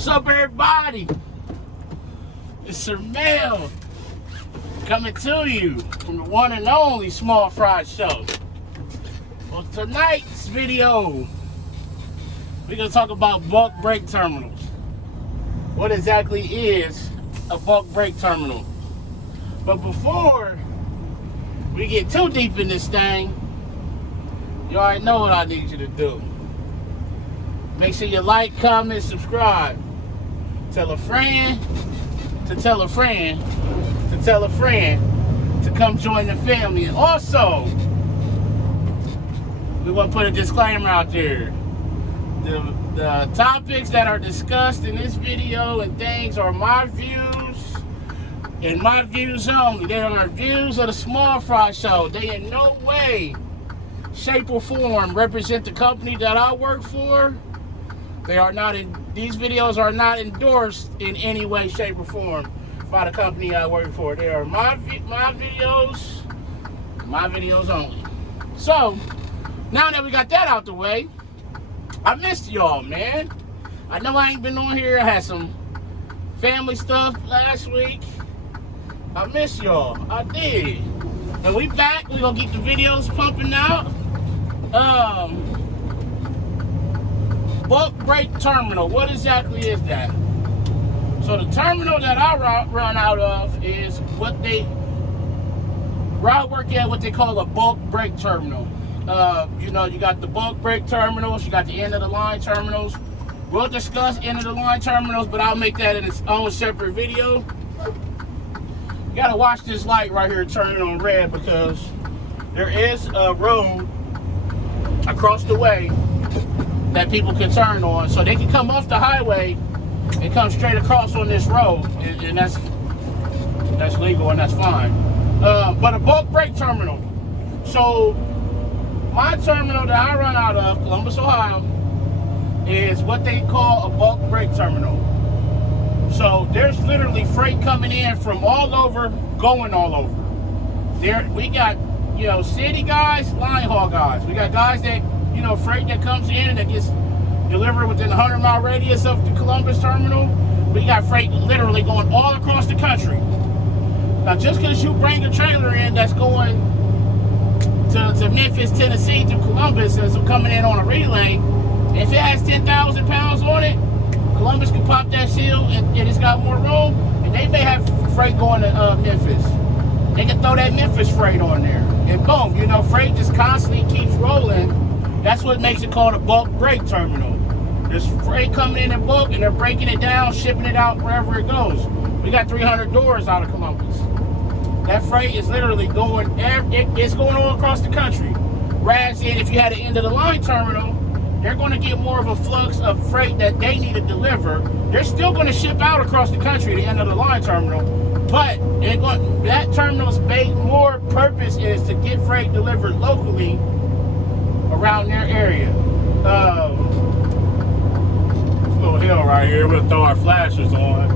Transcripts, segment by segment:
What's up, everybody? It's Sir Mel coming to you from the one and only Small Fry Show. Well, tonight's video, we're going to talk about bulk break terminals. What exactly is a bulk break terminal? But before we get too deep in this thing, you already know what I need you to do. Make sure you like, comment, subscribe. Tell a friend to tell a friend to tell a friend to come join the family. And also, we want to put a disclaimer out there. The topics that are discussed in this video and things are my views and my views only. They are views of the Small Fry Show. They in no way, shape, or form represent the company that I work for. They are not in, these videos are not endorsed in any way, shape, or form by the company I work for. They are my videos only. So, now that we got that out the way, I missed y'all, man. I know I ain't been on here. I had some family stuff last week. I missed y'all. I did. And we back. We gonna keep the videos pumping out. Bulk break terminal. What exactly is that? So the terminal that I run out of is where I work at what they call a bulk break terminal. You know, you got the bulk break terminals, you got the end of the line terminals. We'll discuss end of the line terminals, but I'll make that in its own separate video. You gotta watch this light right here turning on red because there is a road across the way that people can turn on, so they can come off the highway and come straight across on this road, and that's legal and that's fine. But a bulk break terminal. So my terminal that I run out of, Columbus, Ohio, is what they call a bulk break terminal. So there's literally freight coming in from all over, going all over. We got, you know, city guys, line haul guys. We got guys that, you know, freight that comes in that gets delivered within a 100-mile radius of the Columbus terminal. We got freight literally going all across the country. Now, just because you bring a trailer in that's going to Memphis, Tennessee, to Columbus, and so coming in on a relay, if it has 10,000 pounds on it, Columbus can pop that seal and it's got more room, and they may have freight going to Memphis. They can throw that Memphis freight on there, and boom, you know, freight just constantly keeps rolling. That's what makes it called a bulk break terminal. There's freight coming in bulk, and they're breaking it down, shipping it out wherever it goes. We got 300 doors out of Columbus. That freight is literally going, it's going all across the country. Whereas if you had an end of the line terminal, they're going to get more of a flux of freight that they need to deliver. They're still going to ship out across the country, the end of the line terminal, but that terminal's more purpose is to get freight delivered locally around their area. This little hill right here, we'll throw our flashers on.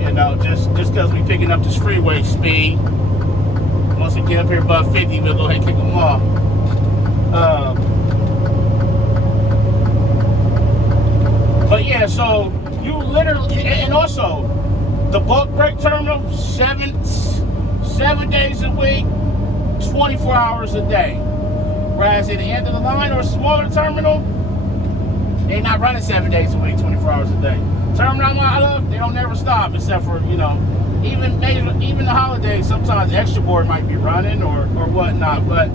You know, just because we picking up this freeway speed. Once we get up here above 50, we'll go ahead and kick them off. But yeah, so you literally, and also the bulk break terminal, seven days a week, 24 hours a day. Whereas at the end of the line or a smaller terminal, they're not running 7 days a week, 24 hours a day. Terminal I'm out of, they don't never stop except for, you know, even the holidays, sometimes the extra board might be running or whatnot, but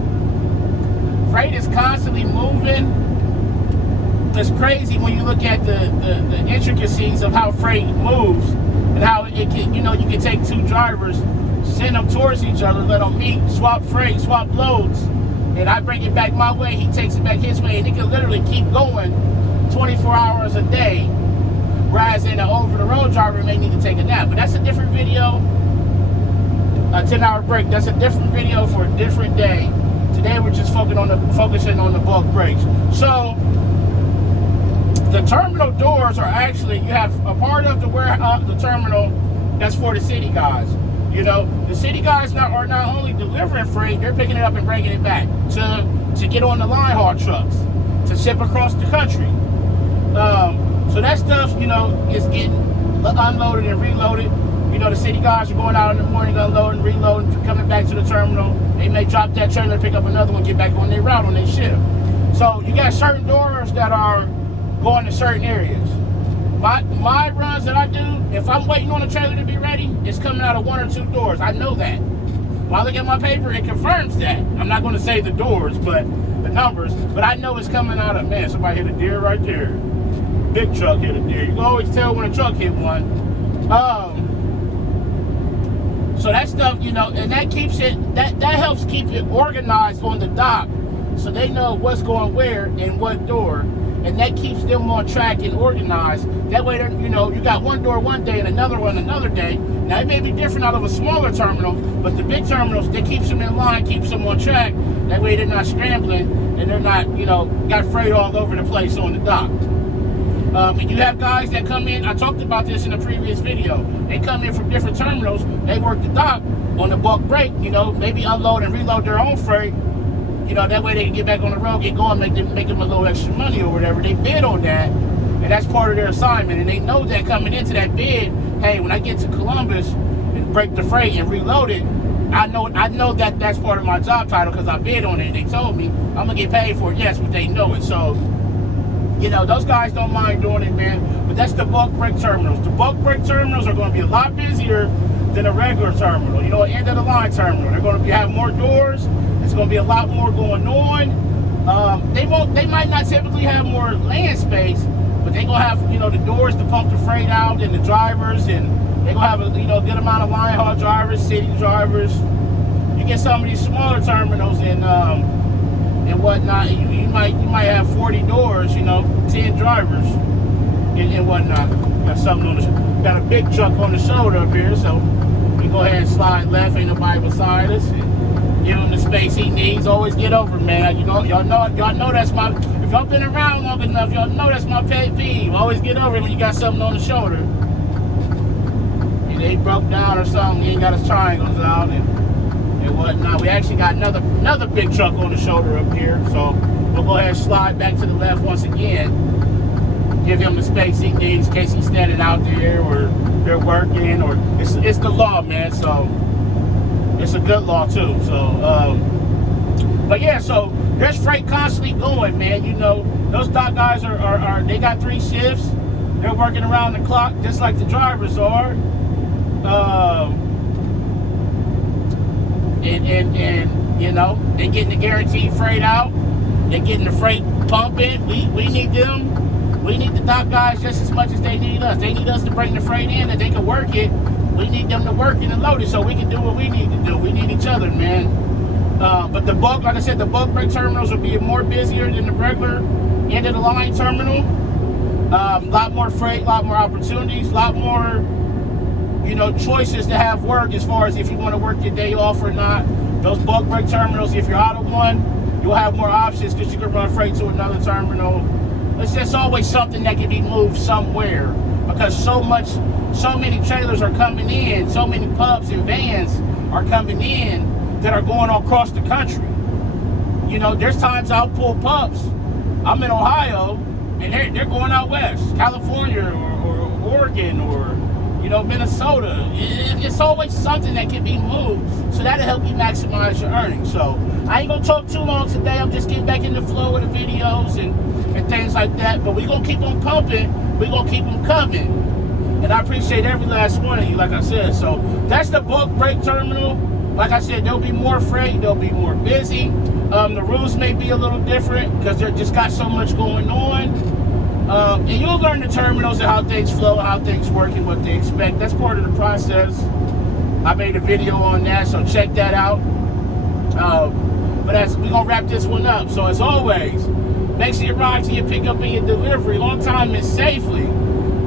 freight is constantly moving. It's crazy when you look at the intricacies of how freight moves and how it can, you know, you can take two drivers, send them towards each other, let them meet, swap freight, swap loads, and I bring it back my way, he takes it back his way, and it can literally keep going 24 hours a day, whereas in an over-the-road driver may need to take a nap. But that's a different video, a 10-hour break. That's a different video for a different day. Today we're just focusing on the bulk breaks. So the terminal doors are actually, you have a part of the terminal that's for the city guys. You know, the city guys are not only delivering freight, they're picking it up and bringing it back to get on the line haul trucks to ship across the country. So that stuff, you know, is getting unloaded and reloaded. The city guys are going out in the morning, unloading, reloading, coming back to the terminal. They may drop that trailer, pick up another one, get back on their route on their shift. So you got certain doors that are going to certain areas. My runs that I do, if I'm waiting on a trailer to be ready, it's coming out of 1 or 2 doors. I know that. When I look at my paper, it confirms that. I'm not going to say the doors, but the numbers. But I know it's coming out of, man, somebody hit a deer right there. Big truck hit a deer. You can always tell when a truck hit one. So that stuff, and that keeps it, that helps keep it organized on the dock, so they know what's going where and what door, and that keeps them on track and organized. That way, you got one door one day and another one another day. Now it may be different out of a smaller terminal, but the big terminals, that keeps them in line, keeps them on track. That way they're not scrambling and they're not, got freight all over the place on the dock. And you have guys that come in, I talked about this in a previous video, they come in from different terminals, they work the dock on the bulk break, maybe unload and reload their own freight, that way they can get back on the road, get going, make them a little extra money or whatever. They bid on that, and that's part of their assignment, and they know that coming into that bid, hey, when I get to Columbus and break the freight and reload it, I know that that's part of my job title because I bid on it, and they told me I'm going to get paid for it, yes, but they know it. So those guys don't mind doing it, man. But that's the bulk break terminals. The bulk break terminals are going to be a lot busier than a regular terminal. An end of the line terminal. They're going to have more doors. There's going to be a lot more going on. They might not typically have more land space, but they're going to have, the doors to pump the freight out and the drivers, and they're going to have a, good amount of line haul drivers, city drivers. You get some of these smaller terminals and whatnot, you might have 40 doors, 10 drivers and whatnot. Got a big truck on the shoulder up here, so we go ahead and slide left, ain't nobody beside us, and give him the space he needs. Always get over, man. Y'all know that's my, if y'all been around long enough, y'all know that's my pet peeve. Always get over it when you got something on the shoulder. And they broke down or something, he ain't got his triangles out and whatnot. We actually got another big truck on the shoulder up here, so we'll go ahead and slide back to the left once again. Give him the space he needs in case he's standing out there or they're working, or it's the law, man. So it's a good law too. So but yeah, so there's freight constantly going, man. Those dock guys are they got 3 shifts. They're working around the clock just like the drivers are. And they're getting the guaranteed freight out. They're getting the freight pumping. We need them. We need the dock guys just as much as they need us. They need us to bring the freight in and they can work it. We need them to work it and load it so we can do what we need to do. We need each other, man. But the bulk, like I said, the bulk break terminals will be more busier than the regular end of the line terminal. A lot more freight, a lot more opportunities, a lot more choices to have work as far as if you want to work your day off or not. Those bulk break terminals, if you're out of one, you'll have more options because you can run freight to another terminal. It's just always something that can be moved somewhere because so many trailers are coming in, so many pubs and vans are coming in that are going across the country. There's times I'll pull pubs. I'm in Ohio and they're going out west, California or Oregon or Minnesota. It's always something that can be moved, so that'll help you maximize your earnings. So I ain't gonna talk too long today. I'm just getting back in the flow of the videos and things like that, but we're gonna keep them pumping, we're gonna keep them coming, and I appreciate every last one of you, like I said. So that's the bulk break terminal. Like I said, there'll be more freight, they'll be more busy. The rules may be a little different because they're just got so much going on. And you'll learn the terminals and how things flow, how things work, and what they expect. That's part of the process. I made a video on that, so check that out. But we're going to wrap this one up. So as always, make sure you ride to your pickup and your delivery. Long time and safely.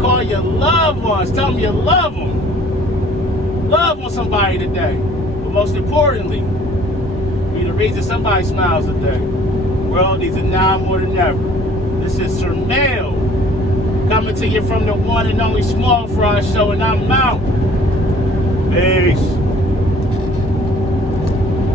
Call your loved ones. Tell them you love them. Love on somebody today. But most importantly, be the reason somebody smiles today. The world needs it now more than ever. This is Sir Mail coming to you from the one and only Small Fry Show, and I'm out. Peace.